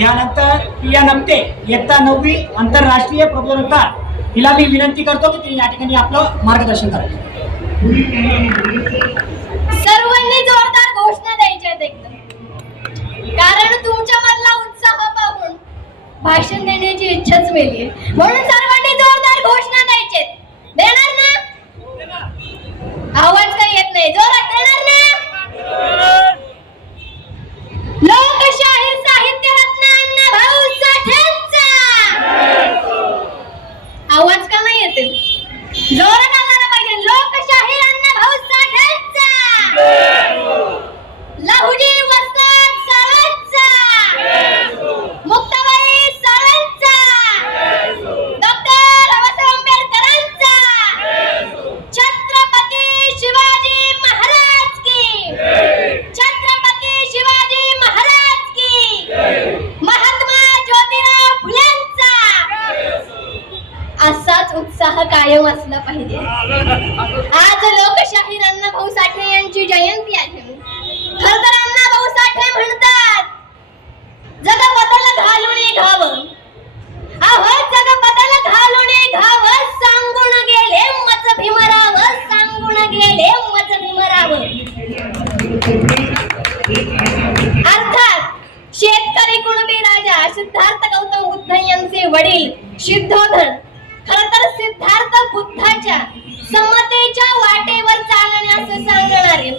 यानंतर प्रिया नमते इयत्ता नववी आंतरराष्ट्रीय प्रबोधनकार हिला मी विनंती करतो की तिने या ठिकाणी आपलं मार्गदर्शन करायचं सर्वांनी जोरदार घोषणा द्यायच्या आहेत एकदम. कारण तुमच्या मधला उत्साह पाहून भाषण देण्याची इच्छाच वेगळी आहे. म्हणून सर्वांनी जोरदार घोषणा द्यायचे देणार ना आवाज काही येत नाही जोरात देणार ना लोकशाहीर साहित्य रत्न अण्णा भाऊ साठ्यांचा आवाज का नाही येते जोरात आला पाहिजे लोकशाहीर अण्णा भाऊ साठ्यांचा लहुजी वस्ताद साळवेंचा मुक्ताबाई साळवेंचा डॉक्टर बाबासाहेब आंबेडकरांचा छत्रपती शिवाजी महाराज की छत्रपती शिवाजी महाराज की महात्मा ज्योतिराव फुलेंचा असाच उत्साह कायम असला पाहिजे. आज लोकशाहीर अण्णाभाऊ साठे यांची जयंती आहे. खर तर अण्णाभाऊ साठे म्हणतात जग बदल घालून घावं. अहो जग बदल घालून घाव सांगून गेले मच भीमराव सांगून गेले मच भीमराव. अर्थात शेतकरी कुणबी राजा सिद्धार्थ गौतम बुद्ध यांचे वडील सिद्धोधन सिद्धार्थ बुद्धाच्या समतेच्या वाटेवर चालण्यास सांगणारे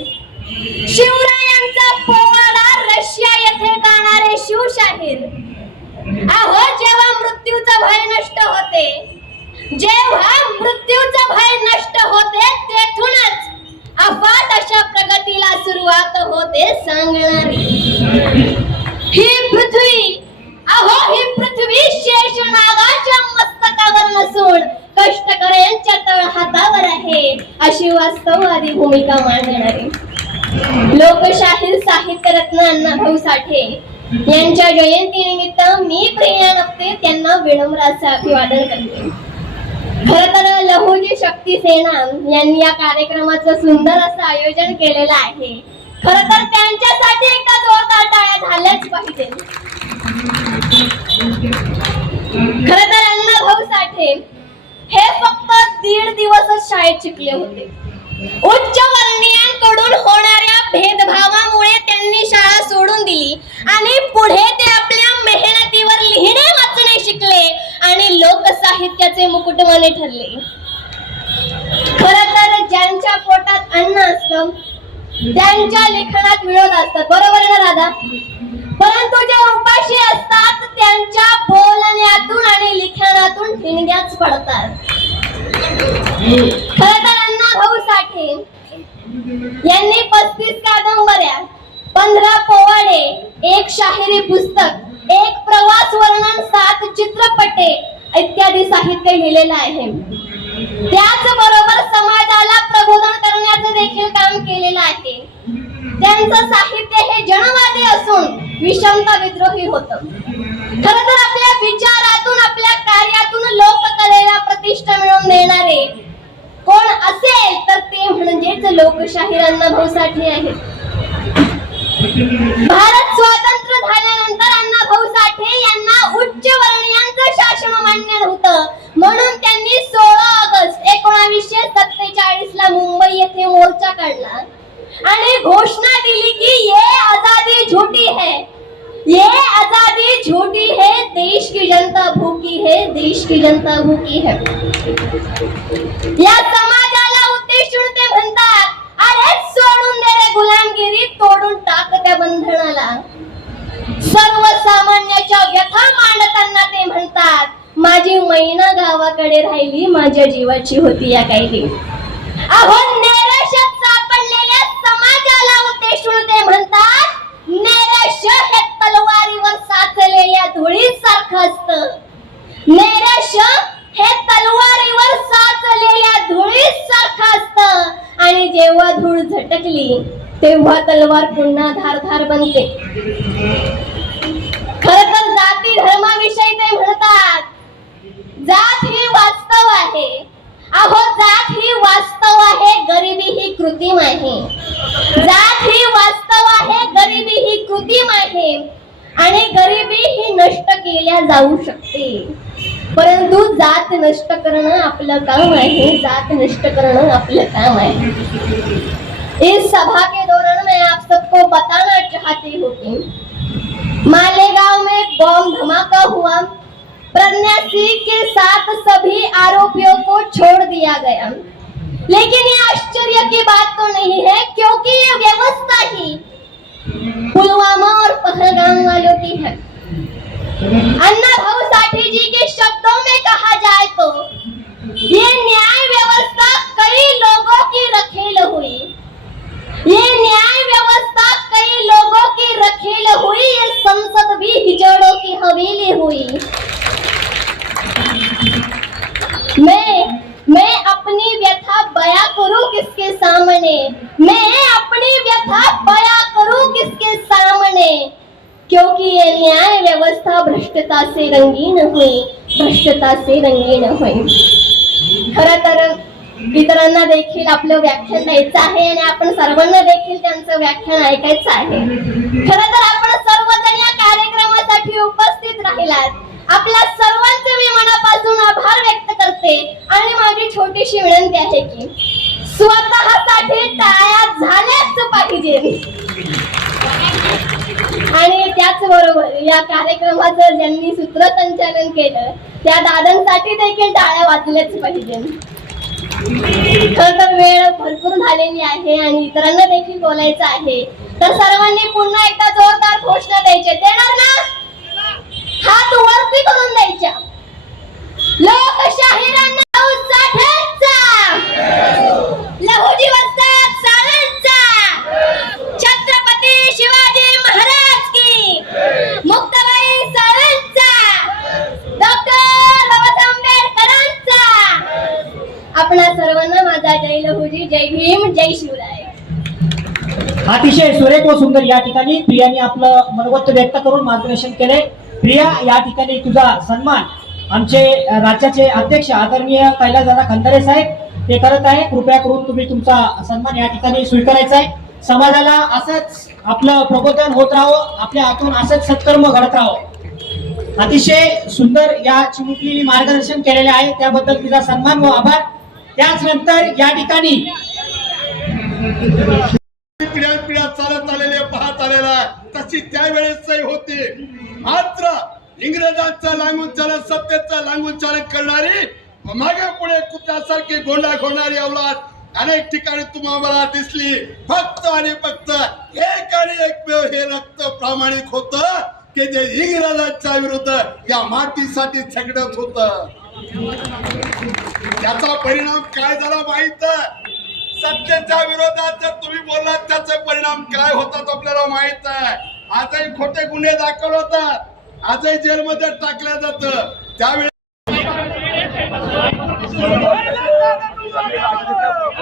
शिवरायांचा पोवाडा रशिया येथे गाणारे शिवशाहीर. अहो जेव्हा मृत्यूचा भय नष्ट होते जेव्हा मृत्यूचा भय लोकशाहीर साहित्य रत्न अण्णाभाऊ साठे. यांच्या जयंतीनिमित्त मी प्रिया नपते त्यांना विनम्राचं अभिवादन करते. खर तर लहुजी शक्ती सेना यांनी या कार्यक्रमाचं सुंदर असं आयोजन केलेलं आहे. खर तर त्यांच्यासाठी एकदा जोरदार टाळ्या झाल्याच पाहिजे. खर तर अण्णाभाऊ साठे हे फक्त दीड दिवसच शाळेत शिकले होते. उच्च वर्णीयांकडून होणाऱ्या भेदभावामुळे त्यांनी शाळा सोडून दिली आणि पुढे ते आपल्या मेहनतीवर लिहिणे वाचणे शिकले आणि लोकसाहित्याचे मुकुटमाने ठरले. खर तर ज्यांच्या पोटात अन्न असतं त्यांच्या लेखनात विनोद असतात. बरोबर ना राधा? परंतु जे उपाशी असतात त्यांच्या बोलण्यातून आणि लिखाणातून ठिणग्याच पडतात. खर तर अण्णा भाऊ साठे यांनी पस्तीस कादंबऱ्या पंधरा पोवाडे एक शाहिरी पुस्तक एक प्रवास वर्णन सात चित्रपटे इत्यादी साहित्य लिहिलेलं आहे. त्याचबरोबर समाजाला प्रबोधन करण्याचं देखील काम केलेलं आहे. त्यांचं साहित्य हे जनवादी असून विषमता विद्रोही होत. खर तर आपल्या विचारातून आपल्या कार्यातून लोककलेला प्रतिष्ठा मिळवून देणारे कोण असेल तर ते म्हणजेच लोकशाहीर अण्णाभाऊ साठे आहेत. भारत स्वतंत्र झाल्यानंतर अण्णाभाऊ साठे यांना उच्च वर्णीयांचं शासन मान्य नव्हतं म्हणून त्यांनी सोळा ऑगस्ट एकोणावीसशे सत्तेचाळीस ला मुंबई येथे मोर्चा काढला आणि घोषणा दिली की ये आजादी झूठी है ये आजादी झूठी है देश की जनता भूखी है देश की जनता भूखी है। या समाजाला उद्देशून ते म्हणतात अरे सोडून दे रे गुलामगिरी तोडून टाक त्या बंधनाला. सर्वसामान्याच्या व्यथा मांडताना ते म्हणतात माझी मैना गावाकडे राहिली माझ्या जीवाची होती या काही. अहो नैराश्यात सापडलेल्या समाजाला उद्देशून ते म्हणतात नैराश्य हे तलवारीवर साचलेल्या धुळीसारखं असतं. नैराश्य हे तलवारीवर साचलेल्या धुळीसारखं असतं. आणि जेव्हा धूळ झटकली तेव्हा तलवार पुन्हा धारधार बनते. खर तर जाती धर्माविषयी ते म्हणतात जात ही वास्तव आहे. अहो जात ही वास्तव आहे गरिबी ही कृत्रिम आहे. जात ही वास्तव आहे गरिबी ही कृत्रिम आहे. आणि गरिबी ही जाऊ शकते. परंतु जात नष्ट करणं आपलं काम आहे. जात नष्ट करणं आपलं काम है इस सभा के दौरान मैं आप सबको बताना चाहती हूँ कि मालेगांव में बॉम्ब धमाका हुआ. प्रज्ञा सिंह के साथ सभी आरोपियों को छोड़ दिया गया. लेकिन ये आश्चर्य की बात तो नहीं है, क्योंकि ये व्यवस्था ही पुलवामा और पहलगाम वालों की है। अन्ना भाऊ साठी जी के शब्दों में कहा जाए तो ये न्याय व्यवस्था कई लोगों की रखेल हुई। ये न्याय व्यवस्था कई लोगों की रखेल हुई, ये संसद भी हिजड़ों की हवेली हुई। मैं मैं अपनी व्यथा बया करूँ किसके सामने? मैं अपनी व्यथा बया करूँ किसके सामने? क्योंकि ये न्याय व्यवस्था भ्रष्टता से रंगीन हुई भ्रष्टता से रंगीन हुई। खर तर इतरांना देखील आपलं व्याख्यान द्यायचं आहे आणि आपण सर्वांना देखील त्यांचं व्याख्यान ऐकायचं आहे. खर तर आपण सर्वजण या कार्यक्रमासाठी उपस्थित राहिलात. आपल्या सर्वांचे मी मनापासून आभार व्यक्त करते आणि माझी छोटीशी विनंती आहे की स्वतःसाठी टाळ्या झाल्याच पाहिजे. आणि त्याचबरोबर या कार्यक्रमाचं ज्यांनी सूत्रसंचालन केलं त्या दादांसाठी देखील टाळ्या वाजल्याच पाहिजे. खर तर वेळ भरपूर झालेली आहे आणि इतरांना देखील बोलायचं आहे. तर सर्वांनी पुन्हा एकदा जोरदार घोषणा द्यायचे. देणार ना? हात वरती करून द्यायच्या. जय लहुजी जय भीम जय शिवराय. अतिशय सुरेख व सुंदर या ठिकाणी प्रियाने आपलं मनोगत व्यक्त करून मार्गदर्शन केले प्रिया या ठिकाणी तुझा सन्मान आमचे राज्याचे अध्यक्ष आदरणीय कैलासदादा खंदारे साहेब ते करत आहे. कृपया करून तुम्ही तुमचा सन्मान या ठिकाणी स्वीकारायचा आहे. समाजाला असंच आपलं प्रबोधन होत राहावं आपल्या हातून असंच सत्कर्म घडत राहावं. अतिशय सुंदर या चिमुकलीने मार्गदर्शन केलेले आहे. त्याबद्दल तिचा सन्मान व आभार. त्याचनंतर या ठिकाणी पिढ्या पिढ्या चालत आलेले पाहत आलेला तशी त्यावेळेस होते. मात्र इंग्रजांचा लागून चालत सत्तेचा लागून चालत करणारी मागे पुढे कुत्र्यासारखी गोंडा घोडणारी अवलाद अनेक ठिकाणी तुम्हाला दिसली. फक्त आणि फक्त एक आणि एकमेव हे रक्त प्रामाणिक होत. की जे इंग्रजांच्या विरुद्ध या मातीसाठी झगडत होत. त्याचा परिणाम काय झाला माहीत सत्तेच्या विरोधात जर तुम्ही बोललात त्याचे परिणाम काय होतात आपल्याला माहीत आहे. आजही खोटे गुन्हे दाखल होतात. आजही जेलमध्ये टाकल्या जात. त्यावेळी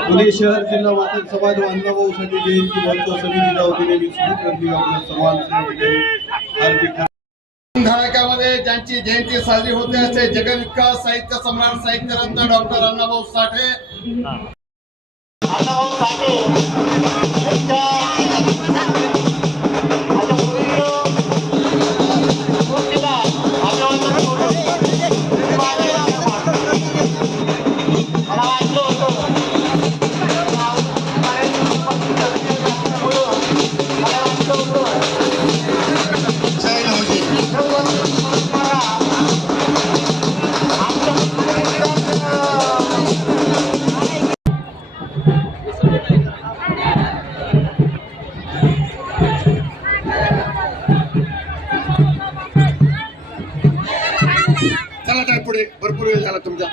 पुणे शहर जिल्हा वाचक समाज अण्णाभाऊ साठी जयंती वर्ष समितीच्या वतीने विस्तृत क्रांती आपल्या समाज ज्यांची जयंती साजरी होते असे जगविख्यात साहित्य सम्राट साहित्य रत्न डॉक्टर अण्णाभाऊ साठे. चला काय पुढे भरपूर वेळ झाला तुमचा.